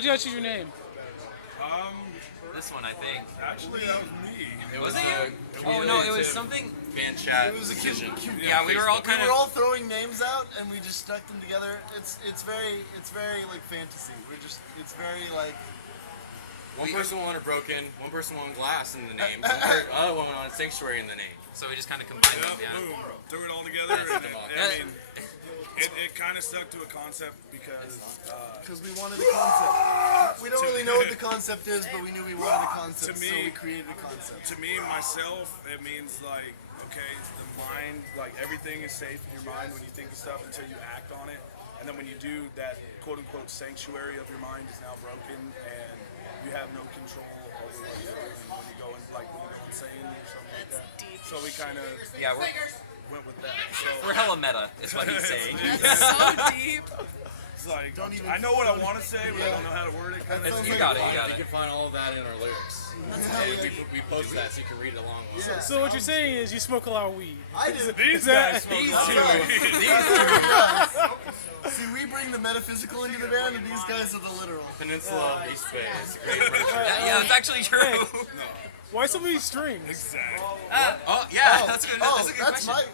How'd you guys choose your name? This one, I think. Actually, that was me. Was it you? Oh no, it was something. Fan chat. It was a decision. Yeah, we were all We kind were of. all throwing names out, and we just stuck them together. It's very like fantasy. It's very like. One person wanted broken, one person wanted glass in the name, other one wanted sanctuary in the name. So we just kind of combined them. Yeah, Yeah. boom. Threw it all together, and I mean, it kind of stuck to a concept Because we wanted a concept. We don't really know what the concept is, but we knew we wanted a concept, To so me- we created a concept. to me, myself, it means like, okay, the mind, like everything is safe in your mind when you think of stuff until you act on it. And then when you do, that quote-unquote sanctuary of your mind is now broken, and you have no control over what you're doing when you go insane or something like that. deep So we kind of Yeah, went with that. So we're hella meta, is what he's saying. That's so deep. it's like, Don't even- I know what I want to say, but I don't know how to word it. Kind of sounds You like got it. You fun. got You it. can find all of that in our lyrics. We post that so you can read it along with us. Yeah. So what you're saying is you smoke a lot of weed. I did. These Is that- guys smoke These a lot two. of See, we bring the metaphysical into the band, and these guys are the literal. Peninsula East Bay. It's a great version. Yeah, it's actually true. Why so many strings? Exactly. Oh yeah, that's good. Oh, That's a good that's question.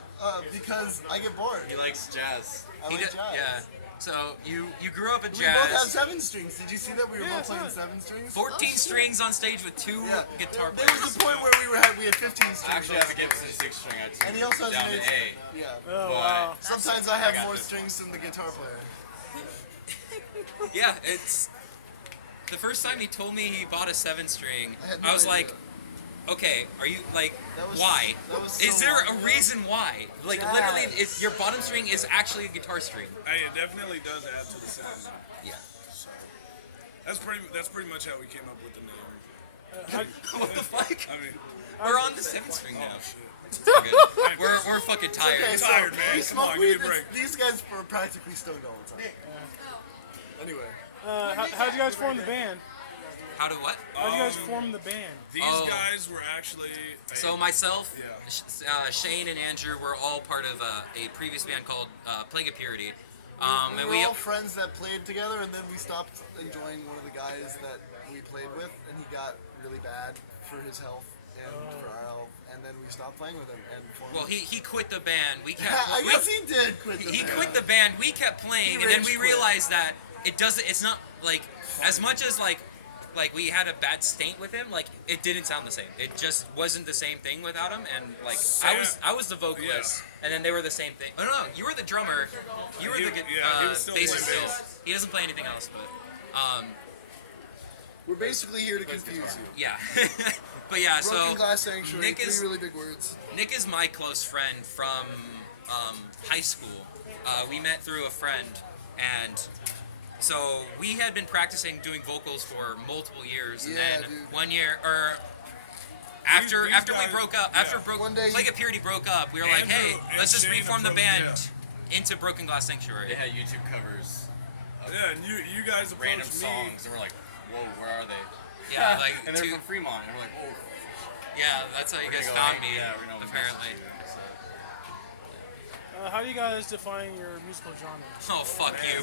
because I get bored. He likes jazz. I He like did- jazz. Yeah. So you grew up in We both have jazz. 7 strings. Did you see that we were Yeah, both playing I saw it. 7 strings? 14 Oh, strings on stage with 2 Yeah. guitar There players. was a point where we had 15 strings. I actually on have a Gibson 6-string. I tuned And he also has down an to ace. A. Yeah. Oh But wow. Sometimes I have got more this. strings than the guitar player. Yeah, it's the first time he told me he bought a 7-string. I had no I was idea. like, okay, are you like That was- why? that was so Is there long a ago. reason why? Like Jazz. literally, it's your bottom string is actually a guitar string. Hey, it definitely does add to the sound. Yeah. So that's pretty much how we came up with the name. What the fuck? I mean, We're on the 7th string now. oh shit. It's all good. We're fucking tired. Okay, so tired, man. we Come smoke on, give weed. me a break. These guys were practically stoned all the time. Anyway, How'd you guys form the band? How to what? How'd you guys form the band? These Oh. guys were actually. So myself, Yeah. Shane, and Andrew were all part of a previous band called Plague of Purity. we And were we all friends that played together, and then we stopped enjoying one of the guys that we played with, and he got really bad for his health and for our health, and then we stopped playing with him and formed. well he quit the band. We kept I we- guess he did quit. The he band. quit the band. We kept playing, He and then we rage quit. realized that it doesn't. It's not like as much as like we had a bad stint with him. Like it didn't sound the same. It just wasn't the same thing without him. And like I was the vocalist, and then they were the same thing. Oh no, you were the drummer. You were He- the yeah, he was still bassist playing still. bass. He doesn't play anything else, but We're basically here to confuse you. yeah. But yeah, Broken so Glass Sanctuary. Nick is- 3 really big words. Nick is my close friend from high school. We met through a friend, and so we had been practicing doing vocals for multiple years. And Yeah, then dude. 1 year, or after These after guys- we broke up, yeah. One day Plague of Purity broke up, we were like, Andrew hey, and let's just Shane reform the approached- band into Broken Glass Sanctuary. They had YouTube covers of Yeah, and you guys random approached me. songs, and we're like, whoa, where are they? Yeah, like And they're two- from Fremont, and we're like, whoa. yeah, that's how you guys We're gonna go found hang- me. Yeah, we're gonna Apparently. message you, How do you guys define your musical genre? Oh fuck you.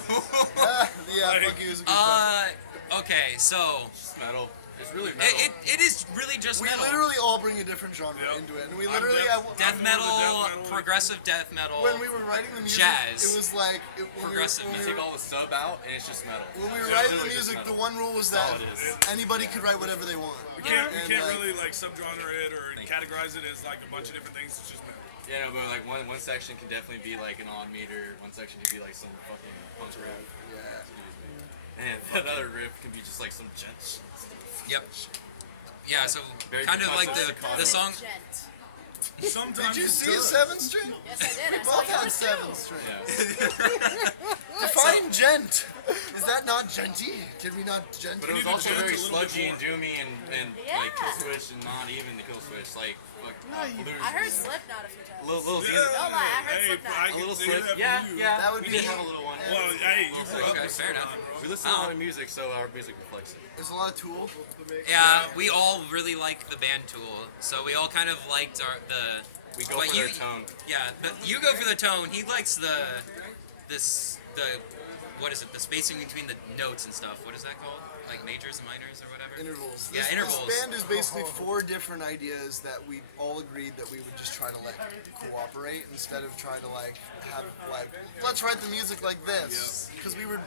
Yeah, Like, fuck you is a good question. Okay, so It's metal. It's really metal. it is really just We metal. literally all bring a different genre Yep. into it, and we I'm literally Death I'm metal, more the death metal. progressive death metal. when we were writing the music, Jazz. it was like Progressive when You we take were, all the sub out, and it's just metal. when we were It's writing the literally just music, the metal. one rule was That's that all it is. anybody could write whatever they want. We can't And, like, really like subgenre it or categorize it as like a bunch of different things. It's just metal. Yeah, no, but like one section can definitely be like an odd meter. One section can be like some fucking punk riff. Yeah. And another riff can be just like some gent shit. Yep. Yeah, so Very kind of good like concept. the song. Gent. Sometimes Did you it see a does. 7-string? Yes, I did. We I saw both had yours 7 too. string. Yeah. Define gent. Is that not genty? Did we not gent? But it was need to also gent very a little bit sludgy more. and doomy and Yeah. like kill switch and not even the kill switch. Like blues. I heard Slipknot a few times. Little Yeah, Don't lie, I heard hey, Slipknot. I a can little see slip. that Yeah, from you. yeah. That would we be- did have a little one. Well, hey, you grew up Okay, with fair enough. Slipknot, bro. We listen to a lot of music, so our music reflects it. There's a lot of Tool. Yeah, we all really like the band Tool, so we all kind of liked We go But for you- their tone. Yeah, but you go for the tone. He likes the what is it? The spacing between the notes and stuff. What is that called? like majors and minors or whatever. Intervals. Yeah, This intervals. band is basically 4 different ideas that we all agreed that we would just try to like cooperate instead of trying to like have like let's write the music like this because we were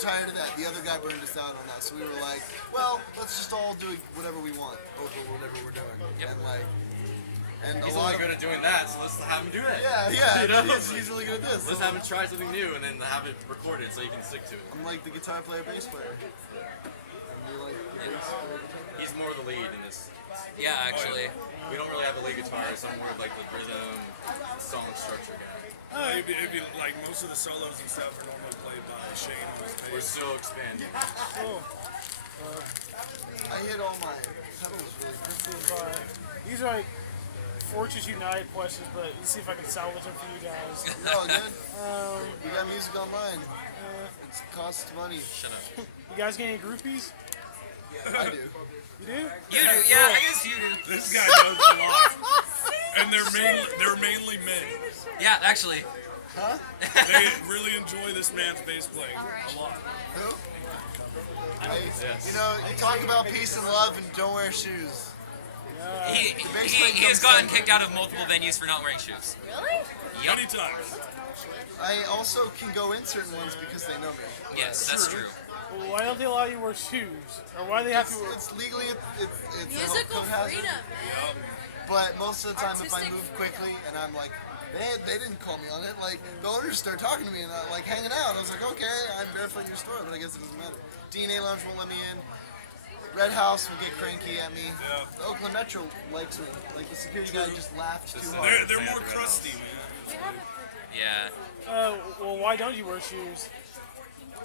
tired of that. The other guy burned us out on that, so we were like, well, let's just all do whatever we want over whatever we're doing. Yep. And like, and He's a lot only of good at doing that, so let's have him do that. yeah, You know? he's really good at this. Let's have him try something new and then have it recorded so you can stick to it. I'm like the guitar player, bass player. And you're like the bass player, guitar player. He's more the lead in this. Yeah, actually. We don't really have a lead guitarist. I'm more of like the rhythm, song structure guy. If you, like most of the solos and stuff are normally played by Shane on his We're bass. still expanding. Cool. I hit all my pedals really quick. These are like Fortunes United questions, but let's see if I can salvage them for you guys. You're all good. You got music online. It costs money. Shut up. You guys get any groupies? I do. You do? You do, yeah, I guess you do. This guy knows a lot, and they're mainly men. Yeah, actually. They really enjoy this man's bass playing a lot. Who? Yes. You know, you talk about peace and love and don't wear shoes. He has gotten kicked out of multiple venues for not wearing shoes. Really? Yep. Many times. I also can go in certain ones because they know me. Yes, that's true. Well, why don't they allow you to wear shoes? Or why do they have to wear... It's legally, it's a Musical code hazard. freedom, man. But most of the time, if I Artistic move quickly and I'm like, they didn't call me on it. Like the owners start talking to me and like hanging out. I was like, okay, I'm barefoot in your store, but I guess it doesn't matter. DNA Lounge won't let me in. Red House will get cranky at me. Yeah. The Oakland Metro likes me. Like the security guy just laughed too hard. They're more crusty, man. Yeah. well, why don't you wear shoes?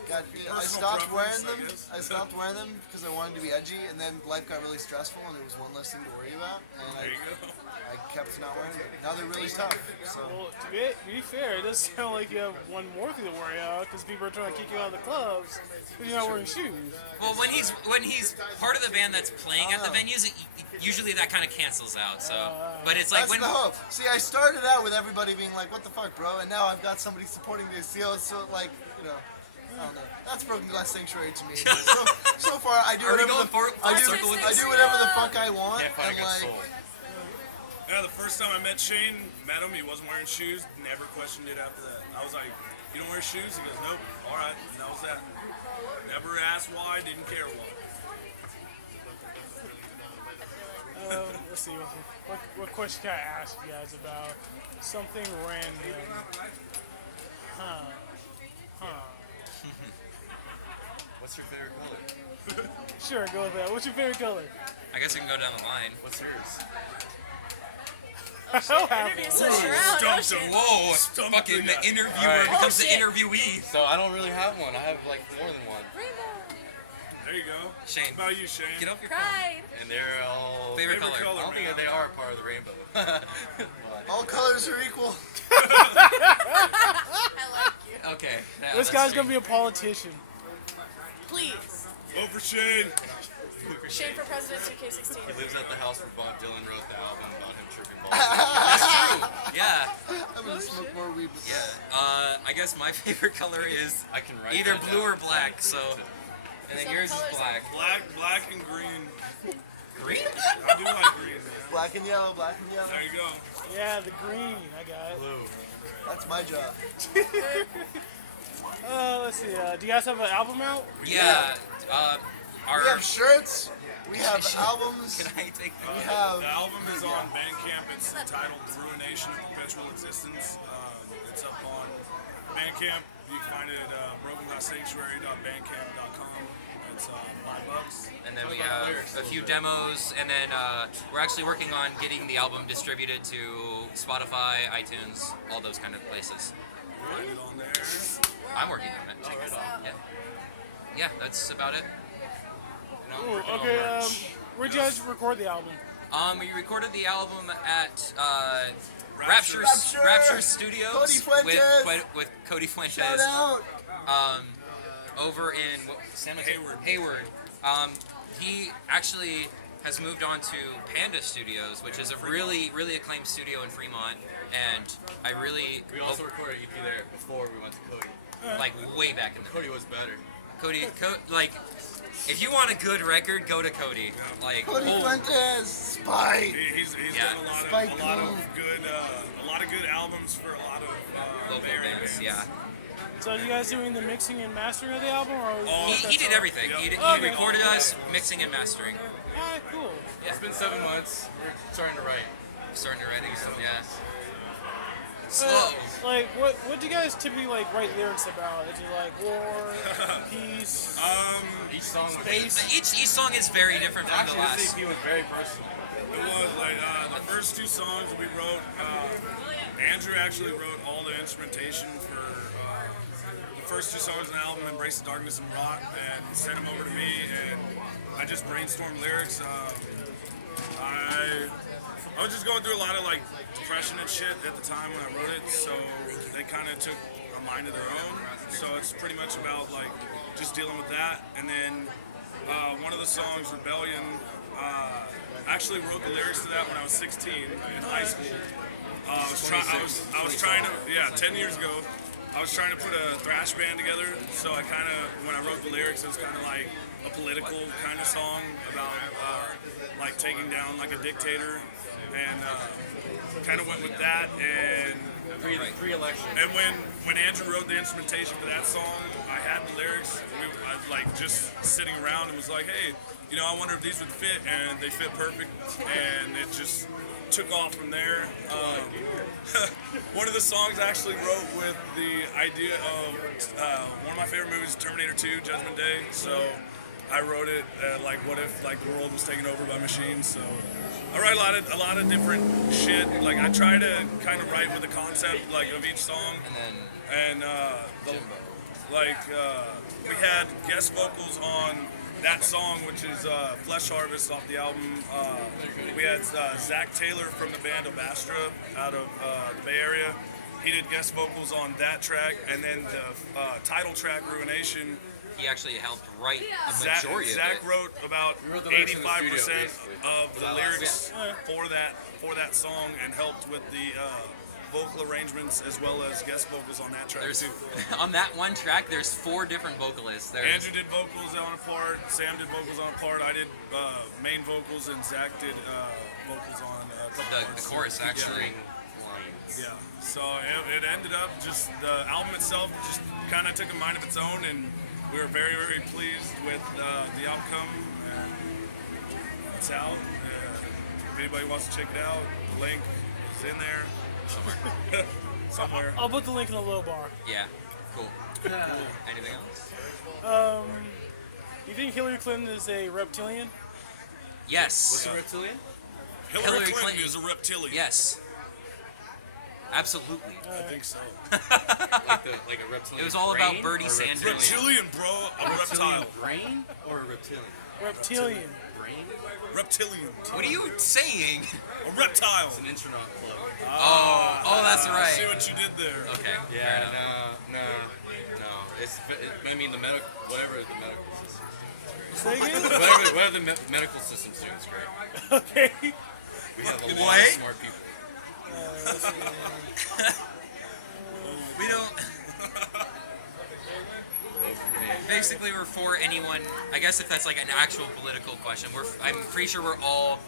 I Personal stopped wearing preference, I them. guess. I stopped wearing them because I wanted to be edgy, and then life got really stressful, and there was one less thing to worry about, and There you go. I kept not wearing them. Now they're really tough. So Well, to be fair, it does sound like you have one more thing to worry about because people are trying to kick you out of the clubs because you're not wearing shoes. Well, when he's part of the band that's playing at the venues, usually that kind of cancels out. So, but it's like that's when the hope. See, I started out with everybody being like, "What the fuck, bro?" And now I've got somebody supporting this. So like, you know. I don't know. That's Broken Glass Sanctuary to me. So far, I do Are we whatever going full I circle with I this? do whatever the fuck I want, Can't find a and good like, soul. Yeah, the first time I met Shane, met him, he wasn't wearing shoes, never questioned it after that. I was like, you don't wear shoes? He goes, nope. All right, and that was that. Never asked why, didn't care why. Let's see. What question can I ask you guys about? Something random. What's your favorite color? Sure, go with that. What's your favorite color? I guess we can go down the line. What's yours? I don't have Introduce one. us around. Stumped Ocean. him. Whoa! Stumped Fucking the the guy. interviewer Alright. becomes the shit. interviewee. So I don't really have one. I have like more than one. There you go. Shane, What about you, Shane? get off your phone. Pride. And they're all Favorite Favorite color. color. I don't think man. they are part of the rainbow. all colors are equal. I like you. Okay. yeah, This that's guy's Shane. gonna be a politician. Please. Vote for Shane. Shane for president 2K16. He lives at the house where Bob Dylan wrote the album about him tripping balls. That's true. Yeah. I'm gonna smoke more weed. With Yeah. I guess my favorite color is I can write either that blue down. or black. So, and then Some yours is colors black. Black and green. Green? I do like green, man. Black and yellow, black and yellow. There you go. Yeah, the green. I got it. Blue. That's my job. Let's see. Do you guys have an album out? Yeah. Our. We have shirts. We have albums. Can I take? We have. The album is on Bandcamp. It's entitled The Ruination of Perpetual Existence. It's up on Bandcamp. You can find it at brokenglasssanctuary.bandcamp.com. It's $5. And then we have a few demos, and then we're actually working on getting the album distributed to Spotify, iTunes, all those kind of places. Find it on there. I'm working on it. Yeah. Yeah, that's about it. Ooh, okay. Where'd you guys record the album? We recorded the album at Rapture. Rapture Studios Cody Fuentes. with Cody Fuentes. Shout out. Over in San Jose? Hayward. Hayward. He actually has moved on to Panda Studios, which is a really, really acclaimed studio in Fremont, and I really We also recorded an EP there before we went to Cody. like way back in the day. Cody was better. Like, if you want a good record, go to Cody. Like, Cody oh, Fuentes, Spike. He's Yeah. done Spike a lot of Lee. good albums for a lot of local Bay Area bands, bands. yeah. So are you guys doing the mixing and mastering of the album, or was Oh, He did everything. He Okay. recorded us, mixing and mastering. Alright, cool. It's been 7 months. We're starting to write. Starting to writing stuff, yeah. Uh, Slow. like, what do you guys typically like write lyrics about? Is it like war, peace? Each song Each song is very different from the Actually, this last. EP was very personal. It was like the first 2 songs we wrote. Andrew actually wrote all the instrumentation for the first 2 songs on the album, "Embrace the Darkness" and "Rot," and sent them over to me, and I just brainstormed lyrics. I was just going through a lot of like depression and shit at the time when I wrote it, so they kind of took a mind of their own. So it's pretty much about like just dealing with that, and then one of the songs, "Rebellion." I actually wrote the lyrics to that when I was 16 in high school. I was trying to, 10 years ago, I was trying to put a thrash band together. So I kind of, when I wrote the lyrics, it was kind of like a political kind of song about like taking down like a dictator, and kind of went with that. And Pre-election. and when Andrew wrote the instrumentation for that song, I had the lyrics. I was like just sitting around and was like, hey, I wonder if these would fit, and they fit perfect, and it just took off from there. One of the songs I actually wrote with the idea of one of my favorite movies, Terminator 2, Judgment Day. So I wrote it like, what if like the world was taken over by machines? So I write a lot of different shit. Like I try to kind of write with the concept like of each song, and we had guest vocals on that song, which is Flesh Harvest off the album. We had Zach Taylor from the band Obastra out of the Bay Area. He did guest vocals on that track, and then the title track, Ruination. He actually helped write a Zach majority of it. wrote about wrote the lyrics in the 85% studio, basically. of the lyrics for that song, and helped with the vocal arrangements as well as guest vocals on that track There's too. on that one track. There's 4 different vocalists. There's Andrew did vocals on a part, Sam did vocals on a part, I did main vocals, and Zach did vocals on a couple the parts. chorus actually. Yeah. So it ended up just the album itself just kind of took a mind of its own, and we were very, very pleased with the outcome. And it's out. If anybody wants to check it out, the link is in there somewhere. I'll put the link in the low bar. Yeah. Cool. Anything else? You think Hillary Clinton is a reptilian? Yes. What's a reptilian? Hillary Hillary Clinton Clinton. is a reptilian. Yes. Absolutely. I think so. Like a reptilian. It was all about brain Bernie or Sanders. Reptilian, bro. A reptilian reptile. brain or a reptilian? Reptilian. Brain? Reptilian. What are you saying? A reptile. It's an intronaut plug. Oh, that's See right. what you did there. Okay. fair Yeah, enough. no. I mean the medical, whatever the medical system. Say again? Whatever the medical system's doing is great. Okay. We have a lot What? of smart people. We don't. Basically, we're for anyone. I guess if that's like an actual political question, I'm pretty sure we're all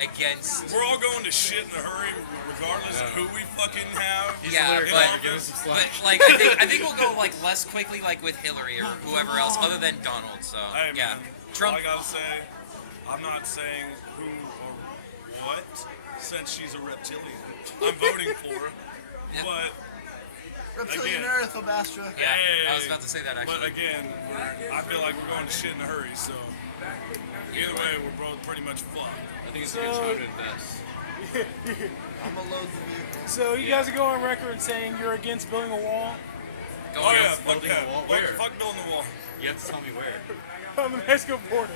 against. We're all going to shit in a hurry, regardless of who we fucking have. Yeah, Lyric but- writer, give us some But slack. like, I think we'll go like less quickly, like with Hillary or whoever else, other than Donald. So Hey, yeah, man, Trump. all I gotta say, I'm not saying who or what, since she's a reptilian. I'm voting for her, Yeah. but Reptilian Again. Earth, Obastra. Yeah, I Hey. was about to say that but actually. again, I feel like we're going to shit in a hurry. So either way, we're both pretty much fucked. I think it's a good So- time to invest. I'm gonna load the vehicle. So you guys are going on record saying you're against building a wall Go Oh on. yeah, fuck building that. a wall. Fuck, Where? fuck building the wall. You have to tell me where. on the Mexico border.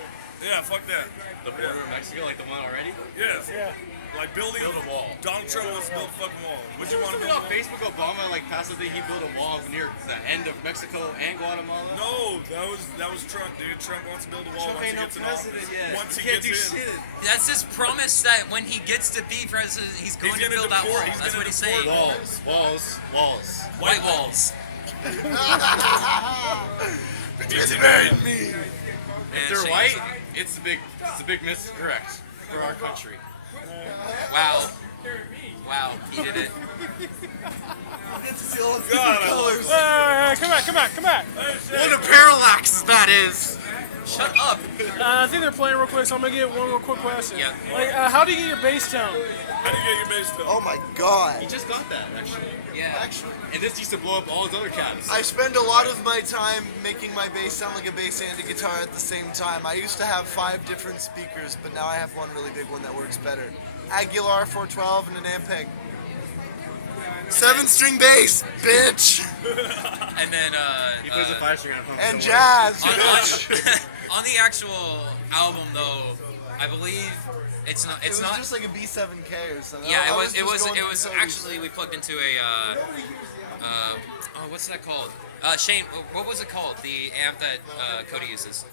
Yeah, fuck that. The border of Mexico, like the one already? Yes. Yeah. Like building Build a wall. Donald Trump wants to build a fucking wall. Would you want to Wasn't it build on a wall? Facebook Obama like passed the thing he built a wall near the end of Mexico and Guatemala? No, that was Trump, dude. Trump wants to build a wall Trump once he ain't no gets in president office. yet. Once he Can't gets do in. shit. That's his promise that when he gets to be president, he's going to gonna build that deport- wall. he's That's gonna what he's deport saying. Walls. White walls. Married me. If And they're Shane's- white, it's a big miscorrect for our country. Wow. Wow, he did it. It's all different colors. Come back. What a parallax that is! Shut up. I think they're playing real quick, so I'm gonna get one more quick question. Yeah. Like, how do you get your bass tone? How do you get your bass tone? Oh my god. He just got that, actually. Yeah. Actually, And this used to blow up all his other cabs. I spend a lot of my time making my bass sound like a bass and a guitar at the same time. I used to have 5 different speakers, but now I have one really big one that works better. Aguilar 412 and an Ampeg. 7-string bass, bitch! And then He plays a 5-string at home. And somewhere. jazz, on, bitch! on the actual album though, I believe it's not. It It's was not. just like a B7K or something. Yeah, I it was. It just was. going It through was Cody's. actually we plugged into a. Oh, what's that called? Shane, what was it called? The amp that Cody uses.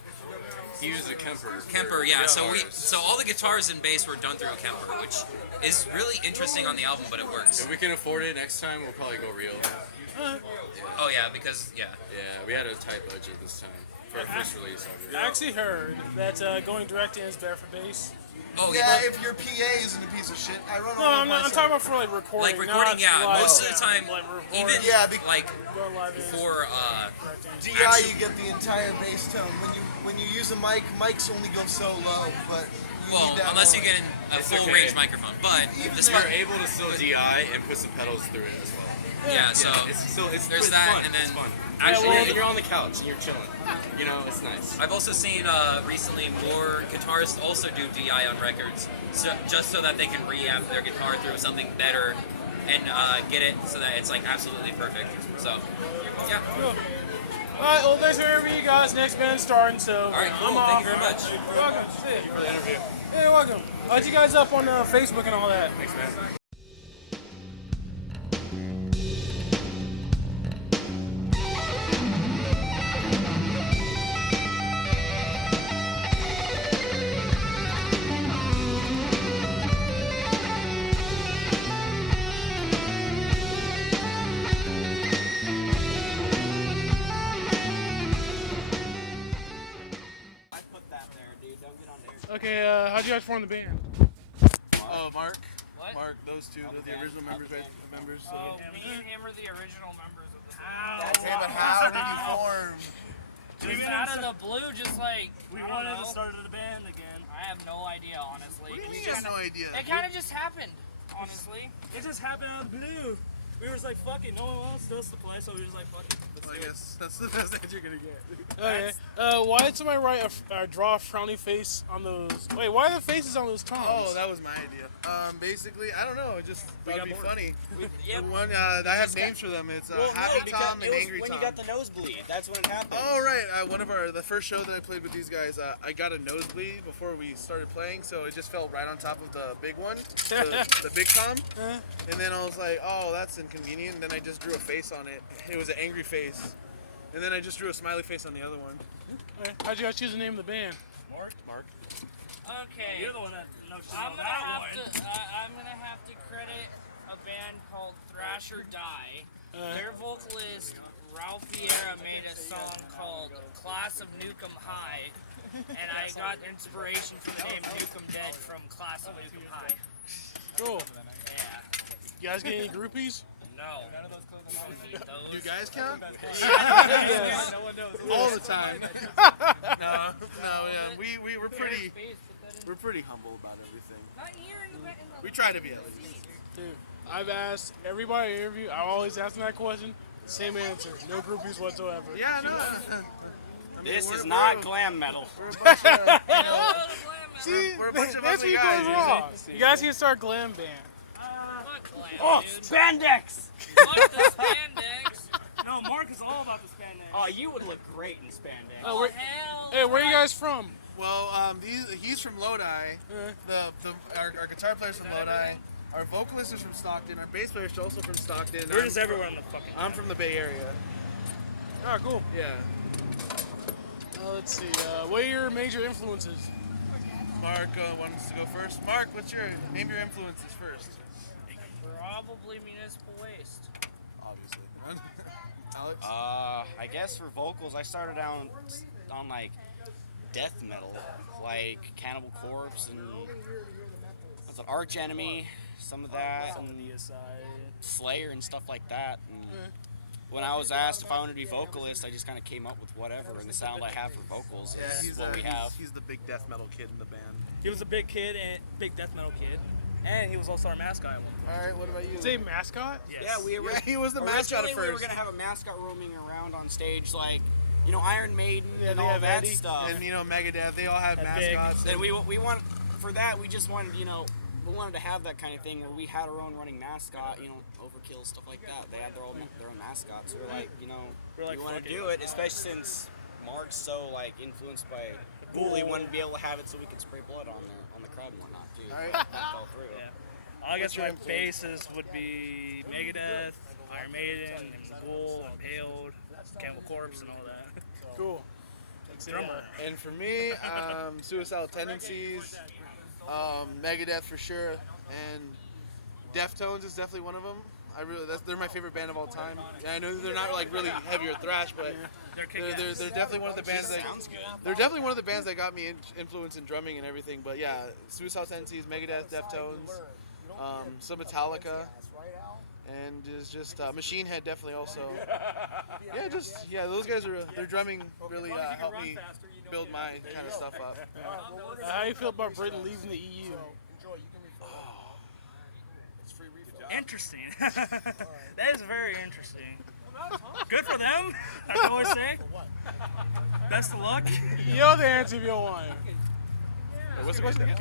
He uses a Kemper. Kemper, yeah. So all the guitars and bass were done through a Kemper, which is really interesting on the album, but it works. If we can afford it next time, we'll probably go real. Oh yeah, because yeah. Yeah, we had a tight budget this time for our first release. I actually heard that going direct in is better for bass. Oh Yeah, yeah. if your PA isn't a piece of shit, I run No, all of I'm my talking about for like recording. Like recording, not yeah. live. Most of the time, like recording, even Yeah, like going live in for direct in. DI, Actually- you get the entire bass tone. When you use a mic, mics only go so low, but you well, need that unless you volume. get a It's full okay. range microphone, but Even the if You're spot, able to still DI and put some pedals through it as well. yeah. So It's there's it's that, fun. and then it's fun. actually, well- And you're on the couch and you're chilling. You know, it's nice. I've also seen recently more guitarists also do DI on records, so just so that they can reamp their guitar through something better and get it so that it's like absolutely perfect. So yeah. Cool. Alright, well, thanks for having you guys. Next band's starting, so. Alright, cool. I'm off. Thank you very much. You're welcome. See ya. For the interview. Yeah, you're welcome. I'll let you guys up on Facebook and all that. Thanks, man. Okay, how'd you guys form the band? Oh, Mark. What? Mark, those two, the original members, right? The members. Oh, me and him are the original members of the Okay, but how did you form? Just out of the blue, just like We I don't wanted know. to start a band again. I have no idea, honestly. What do you It mean you have just- no idea? It kind of just happened, honestly. It just happened out of the blue. We were just like, fuck it, no one else does the play, so we were just like, fuck it. Let's Well, I do it. guess that's the best answer you're gonna get. Okay. Why did somebody write draw a frowny face on those? Wait, why are the faces on those toms? Oh, that was my idea. Basically, I don't know. It just thought it'd be funny. Yeah, The one, I have names for them. It's Happy Tom and Angry when Tom. you got the nosebleed. That's when it happened. Oh right, the first show that I played with these guys, I got a nosebleed before we started playing, so it just fell right on top of the big one, the big Tom. And then I was like, oh, that's inconvenient. And then I just drew a face on it. It was an angry face. And then I just drew a smiley face on the other one. Okay. How'd you guys choose the name of the band? Mark. Okay. You're the one that knows shit I'm about gonna that have one. to. I'm gonna have to credit a band called Thrash or Die. Their vocalist Ralph Vieira made a song called "Class of Nukem High," and I got inspiration for the name Nukem Dead from Class of Nukem High. Cool. Yeah. You guys get any groupies? No. None of those Do you guys count? Yes. All the time. no, yeah, we're pretty humble about everything. Not here in the We try to be at least. Dude, I've asked everybody in interview. I always ask them that question. Same answer. No groupies whatsoever. Yeah, no. This is not glam metal. We're a bunch of, See, we're a bunch of that's ugly where you guys. go wrong. You guys need to start glam band. Fuck glam, Oh, dude. spandex! Fuck the spandex. No, Mark is all about the spandex. Oh, you would look great in spandex. Oh, Oh, where, hell. hey, where are you guys from? Well, he's from Lodi. Our guitar player's from Lodi. Our vocalist is from Stockton. Our bass player is also from Stockton. We're just everywhere in the fucking. I'm from the Bay Area. Oh, cool. Yeah. Let's see. What are your major influences? Mark wants to go first. Mark, name your influences first? Probably Municipal Waste. obviously. Alex? I guess for vocals, I started out on like death metal, like Cannibal Corpse and what's it, Arch Enemy, some of that, and Slayer and stuff like that. And when I was asked if I wanted to be vocalist, I just kind of came up with whatever, and the sound I have for vocals is what we have. He's the big death metal kid in the band. He was a big kid and big death metal kid, and he was also our mascot. At one point. All right, what about you? Say mascot? Yes. Yeah, He was the mascot at originally we were first. gonna have a mascot roaming around on stage, like Iron Maiden Yeah, and they all have that Eddie. stuff. And Megadeth, they all had And Big. mascots. And we want for that we just wanted we wanted to have that kind of thing where we had our own running mascot, Overkill, stuff like that. They had their own mascots. We were like, We're like, we want fuck to it. do it, especially since Mark's so like influenced by Ghoul. He wanted to be able to have it so we could spray blood on the crowd and whatnot too. All right. That fell through. Yeah. I guess your my influence? bases would be Megadeth, Iron Maiden, Ghoul, Impaled, Cannibal Corpse, and all that. Cool. Drummer. And for me, Suicidal Tendencies, Megadeth for sure, and Deftones is definitely one of them. They're my favorite band of all time. Yeah, I know they're not like really heavier thrash, but they're definitely one of the bands that they're definitely one of the bands that got me influenced in drumming and everything. But yeah, Suicidal Tendencies, Megadeth, Deftones, some Metallica, and is just Machine Head definitely also. Yeah, those guys their drumming really helped me build my kind of stuff up. How do you feel about Britain leaving the EU? Interesting. That is very interesting. Good for them. I can always say. Best of luck. You know the answer if you don't want it. What's the question again?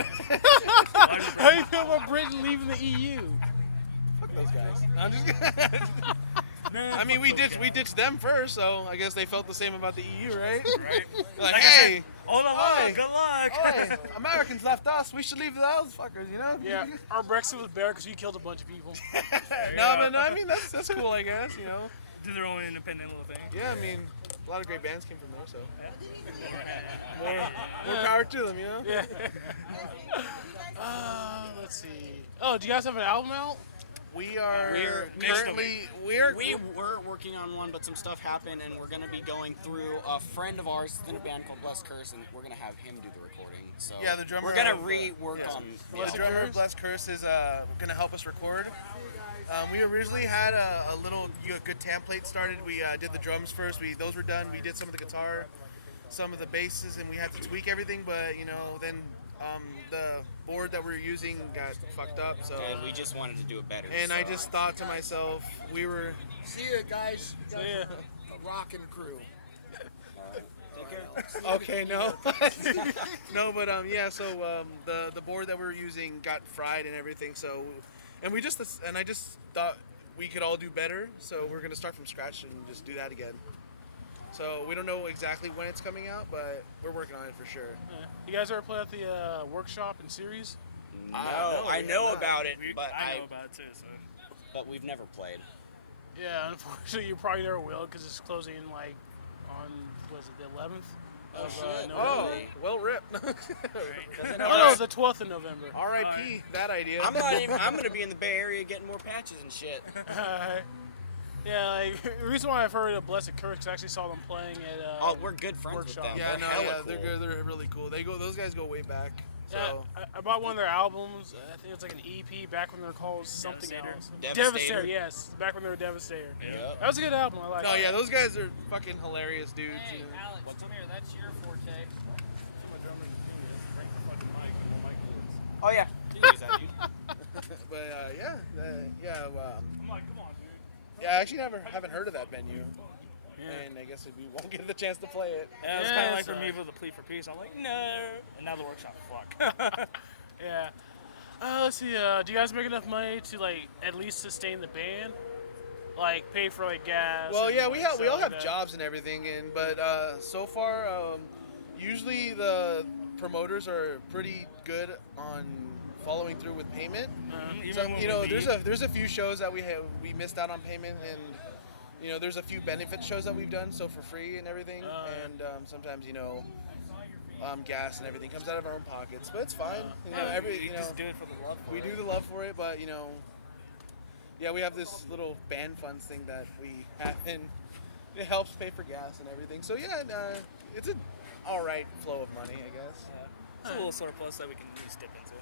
How do you feel about Britain leaving the EU? Fuck those guys. I'm just I mean, we ditched them first, so I guess they felt the same about the EU, right? Right. Like, I hey, said, all the luck. Oi. Good luck. Oi, Americans left us. We should leave those fuckers, you know? Yeah, our Brexit was better because we killed a bunch of people. No, but I mean that's cool, I guess, you know. Do their own independent little thing. Yeah, I mean, a lot of great bands came from there, so more power to them, you know. Yeah. Let's see. Oh, do you guys have an album out? We are We're- currently We were working on one, but some stuff happened, and we're going to be going through a friend of ours in a band called Blessed Curse, and we're going to have him do the recording. So Yeah, the drummer we're going to of, rework yeah. on. The drummer of Blessed Curse is going to help us record. We originally had a little good template started. We did the drums first. Those were done. We did some of the guitar, some of the basses, and we had to tweak everything. But then the board that we were using got fucked up. So And we just wanted to do it better. and I just thought to myself, we were. See ya, guys. You guys Yeah. are a rockin' crew. Okay, no. No, but yeah, so the board that we were using got fried and everything, so I just thought we could all do better, so we're going to start from scratch and just do that again. So we don't know exactly when it's coming out, but we're working on it for sure. You guys ever play at the workshop in series? No, no, I we know have not. about it, but I know about it too. So. but we've never played. Yeah, unfortunately, you probably never will because it's closing like on was it the 11th? Of, November. Oh, well ripped. Oh no, the 12th of November. R.I.P. that idea. I'm not even. I'm gonna be in the Bay Area getting more patches and shit. Yeah, like the reason why I've heard of Blessed Curse, 'cause I actually saw them playing at. Oh, we're good friends Workshop. with them. Yeah, They're no, hella yeah, cool. they're good. They're really cool. Those guys go way back. So. Yeah, I bought one of their albums. I think it's like an EP back when they were called something Devastator? else. Devastator. yes, back when they were Devastator. Yep. That was a good album. I like. No, it. yeah, those guys are fucking hilarious dudes. Hey, You know? Alex, come here. That's your forte. Oh yeah, you can use that, dude. But yeah. I'm like, come on, dude. Yeah, I actually haven't heard of that venue, and I guess we won't get the chance to play it. Yeah, it's Yeah, kind of like it's for me alright. with the plea for peace. I'm like, no. And now the workshop, fuck. Yeah. Let's see. Do you guys make enough money to like at least sustain the band? Like pay for like gas? Well, and, yeah, like, we stuff all like have that? jobs and everything, but so far, usually the promoters are pretty good on following through with payment. Even So when you know, we there's a few shows that we missed out on payment, and you know, there's a few benefit shows that we've done so for free and everything, and sometimes gas and everything comes out of our own pockets, but it's fine. You know, we just do it for the love. we do the love for it, but you know, yeah, we have this little band funds thing that we have, and it helps pay for gas and everything. So yeah, it's an all right flow of money, I guess. It's a little surplus that we can use dip into.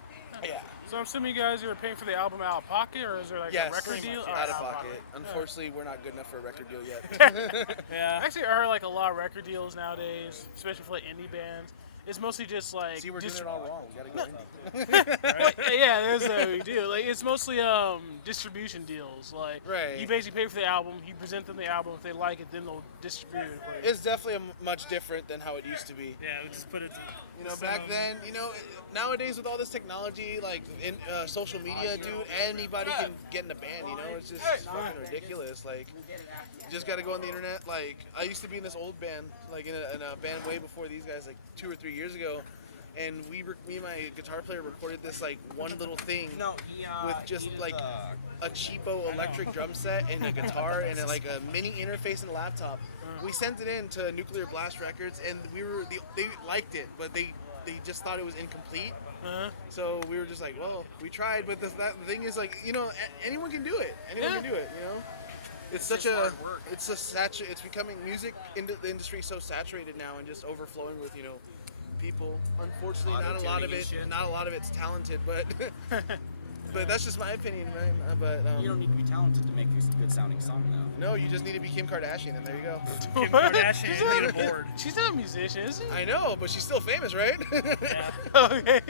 Yeah. So I'm assuming you guys are paying for the album out of pocket, or is there like Yes, a record deal? out Alright, of pocket. Unfortunately, we're not good enough for a record deal yet. Yeah. Actually, I heard like a lot of record deals nowadays, especially for like indie bands. It's mostly just like See, we're doing it all wrong. We gotta go indie. yeah, there's what we do. Like it's mostly distribution deals. Like Right. you basically pay for the album, you present them the album. If they like it, then they'll distribute it for you. It's definitely much different than how it used to be. Yeah, we just put it. You know, back then, nowadays with all this technology, like in social media, dude, anybody can get in a band. You know, it's just fucking ridiculous. Like, you just gotta go on the internet. Like, I used to be in this old band, like in a band way before these guys, like 2 or 3 years ago, and me and my guitar player recorded this like one little thing with just like a cheapo electric drum set and a guitar and like a mini interface and a laptop. We sent it in to Nuclear Blast Records, and they liked it, but they just thought it was incomplete. So we were just like, well, we tried, but the thing is, like, anyone can do it. Anyone can do it. It's it's becoming the industry is so saturated now and just overflowing with people. Unfortunately, not a lot of it's talented, but but that's just my opinion, man. But You don't need to be talented to make a good sounding song, though. no, you just need to be Kim Kardashian, and there you go. Kim Kardashian She's need not- a board. She's not a musician, is she? I know, but she's still famous, right? Okay.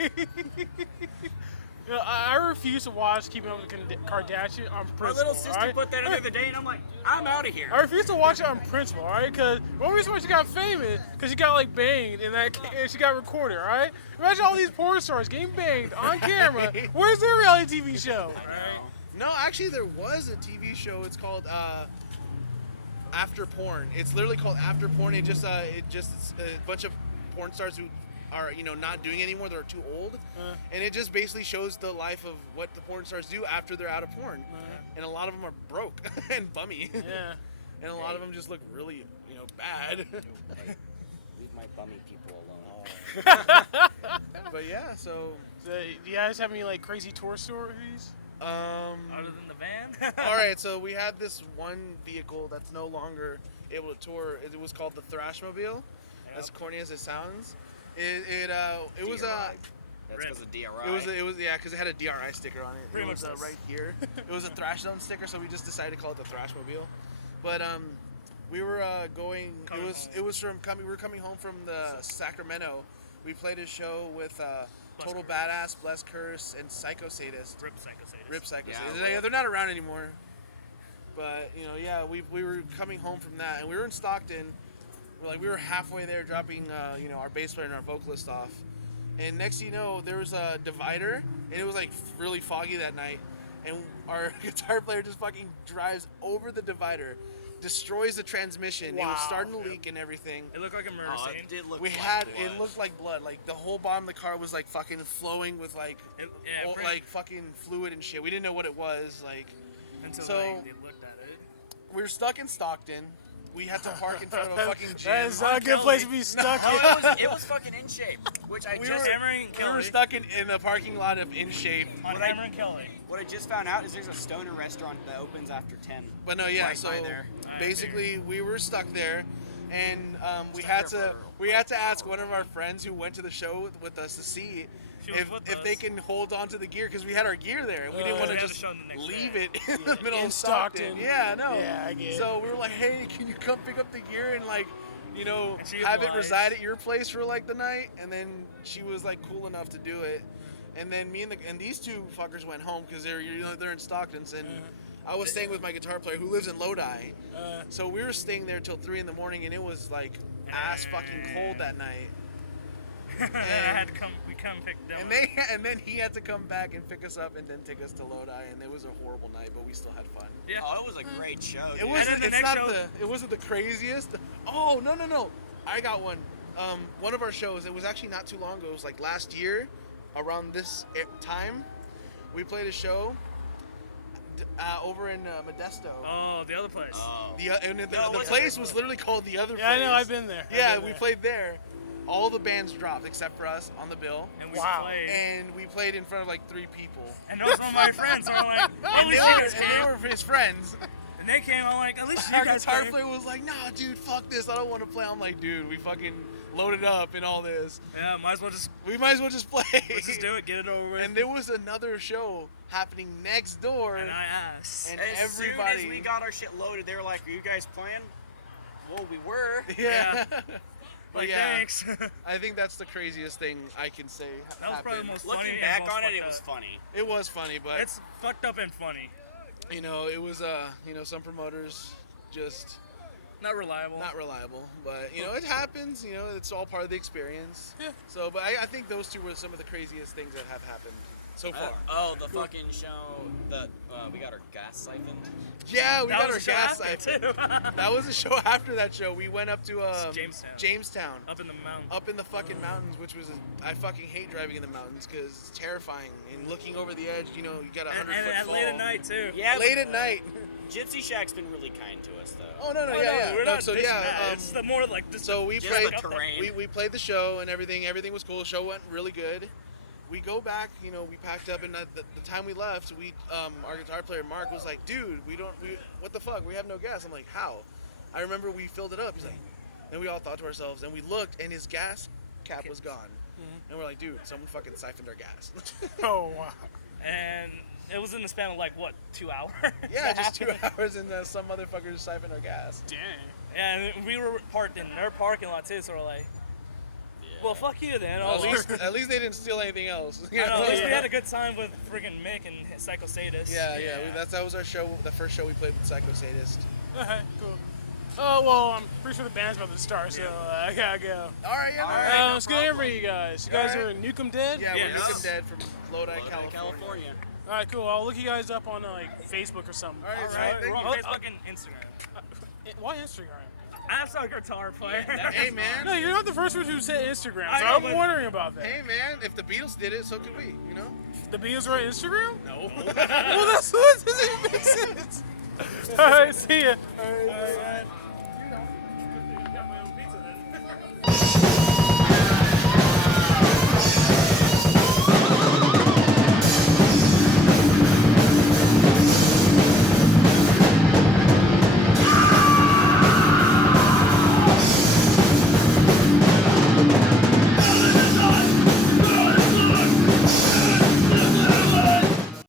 I refuse to watch Keeping Up with the Kardashian on principle. My little sister alright? put that the other day, and I'm like, I'm out of here. I refuse to watch it on principle, alright? Because one reason why she got famous, because she got like banged and she got recorded, alright? Imagine all these porn stars getting banged on camera. Where's their reality TV show? No, actually, there was a TV show. It's called After Porn. It's literally called After Porn. It's a bunch of porn stars who are not doing anymore. They're too old, and it just basically shows the life of what the porn stars do after they're out of porn. And a lot of them are broke and bummy. Yeah. And a lot of them just look really bad. Leave my bummy people alone. But yeah, so Do you guys have any like crazy tour stories? Other than the van. all right, so we had this one vehicle that's no longer able to tour. It was called the Thrashmobile. As corny as it sounds, it was a. That's because of DRI. It was because it had a DRI sticker on it. Pretty It was much right here. It was a Thrash Zone sticker, so we just decided to call it the Thrashmobile. But we were going. We were coming home from the Sacramento. We played a show with Total Badass, Bless Curse, and Psycho Sadist. Rip Psycho Sadist. They're not around anymore. But we were coming home from that, and we were in Stockton. We were halfway there, dropping our bass player and our vocalist off. And next thing you know, there was a divider, and it was like really foggy that night. And our guitar player just fucking drives over the divider, destroys the transmission. It was starting to leak and everything. It looked like a murder scene. It did look It looked like blood. Like the whole bottom of the car was like fucking flowing with like fucking fluid and shit. We didn't know what it was like. Until So- they looked at it. We were stuck in Stockton. We had to park in front of a fucking gym. That is not a good place to be stuck in. it was fucking in shape, which I We just were- Hammer and We were Kelly. stuck in the parking lot of In Shape. On Hammer and Kelly. what I just found out is there's a stoner restaurant that opens after 10. But no, yeah. Right So by there. basically, we were stuck there, and we had to ask one of our friends who went to the show with us to see She was if with they us. can hold on to the gear because we had our gear there. We didn't want we to had the just show the next leave day. it in the middle In of Stockton. Stockton. Yeah, no. Yeah, I get it. So we were like, hey, can you come pick up the gear and And she have it obliged. reside at your place for like the night? And then she was like cool enough to do it. And then me and these two fuckers went home because they're in Stockton, and I was staying with my guitar player who lives in Lodi. So we were staying there till 3 in the morning, and it was like ass fucking cold that night. And I had to come. We come pick them. And then he had to come back and pick us up and then take us to Lodi, and it was a horrible night, but we still had fun. Yeah. Oh, it was a great show. It dude. wasn't. And then the It's next not show- it wasn't the craziest. Oh no! I got one. One of our shows. It was actually not too long ago. It was like last year, around this time, we played a show over in Modesto. Oh, the other place. The place was literally called The Other Place. Yeah, I know. I've been there. Yeah, we played there. all the bands dropped except for us on the bill. And we Wow. played. And we played in front of like 3 people. And those were my friends. So I'm like, at And least they you were, guys and came. they were his friends. And they came. I'm like, at least you Our guys guitar came. player was like, nah, dude, fuck this. I don't want to play. I'm like, dude, we fucking loaded up and all this. Yeah, might as well just We might as well just play. let's just do it, get it over with. And there was another show happening next door. And I asked. And As everybody. soon as we got our shit loaded, they were like, "Are you guys playing?" Well, we were. Yeah. But Like, yeah, thanks. I think that's the craziest thing I can say. That was probably the happened. most funny. Looking and back most on it, fucked it was up. funny. It was funny, but It's fucked up and funny. you know, it was you know, some promoters just Not reliable. not reliable. But you know, it happens. You know, it's all part of the experience. Yeah. So, but I think those two were some of the craziest things that have happened so far. The fucking show that we got our gas siphoned. Yeah, we That got was our a show gas after, siphoned. too. That was a show after that show. We went up to Jamestown. Jamestown. Up in the mountain. Up in the fucking mountains, which was I fucking hate driving in the mountains because it's terrifying. And looking over the edge, you know, you got a And, 100-foot at fall. late at night too. Yeah. Late at night. Gypsy Shack's been really kind to us, though. Oh no, Oh, yeah. we're No, not so dissing yeah, that. It's the more like this. so we Just played. the terrain. We played the show and everything. Everything was cool. The show went really good. We go back, you know, we packed up, and at the time we left, our guitar player Mark was like, "Dude, what the fuck? We have no gas." I'm like, "How?" I remember we filled it up. He's like, and we all thought to ourselves, and we looked, and his gas cap was gone, and we're like, "Dude, someone fucking siphoned our gas." Oh wow. And it was in the span of like what, 2 hours? Yeah, just 2 hours, and some motherfuckers siphoned our gas. Dang. Yeah, and we were parked in their parking lot too, so we're like, well, fuck you then. Well, at least they didn't steal anything else. I know, at least we had a good time with freaking Mick and Psycho Sadist. Yeah. That was our show. The first show we played with Psycho Sadist. Alright, cool. Oh well, I'm pretty sure the band's about to start, so I gotta go. All right, yeah. Let's get in for you guys. You guys All are Nuke 'Em Dead? Yeah, Yes. we're Nuke 'Em Dead from Lodi, California. California. Alright, cool. I'll look you guys up on like Facebook or something. All right, Right, thank you. Facebook and Instagram. Why Instagram? I have some guitar player. Hey, man. No, you're not the first one who said Instagram, I so know, I'm but- wondering about that. Hey, man. If the Beatles did it, so could we. You know. The Beatles are on Instagram? No. Well, that doesn't even make sense. Alright, see ya. Alright.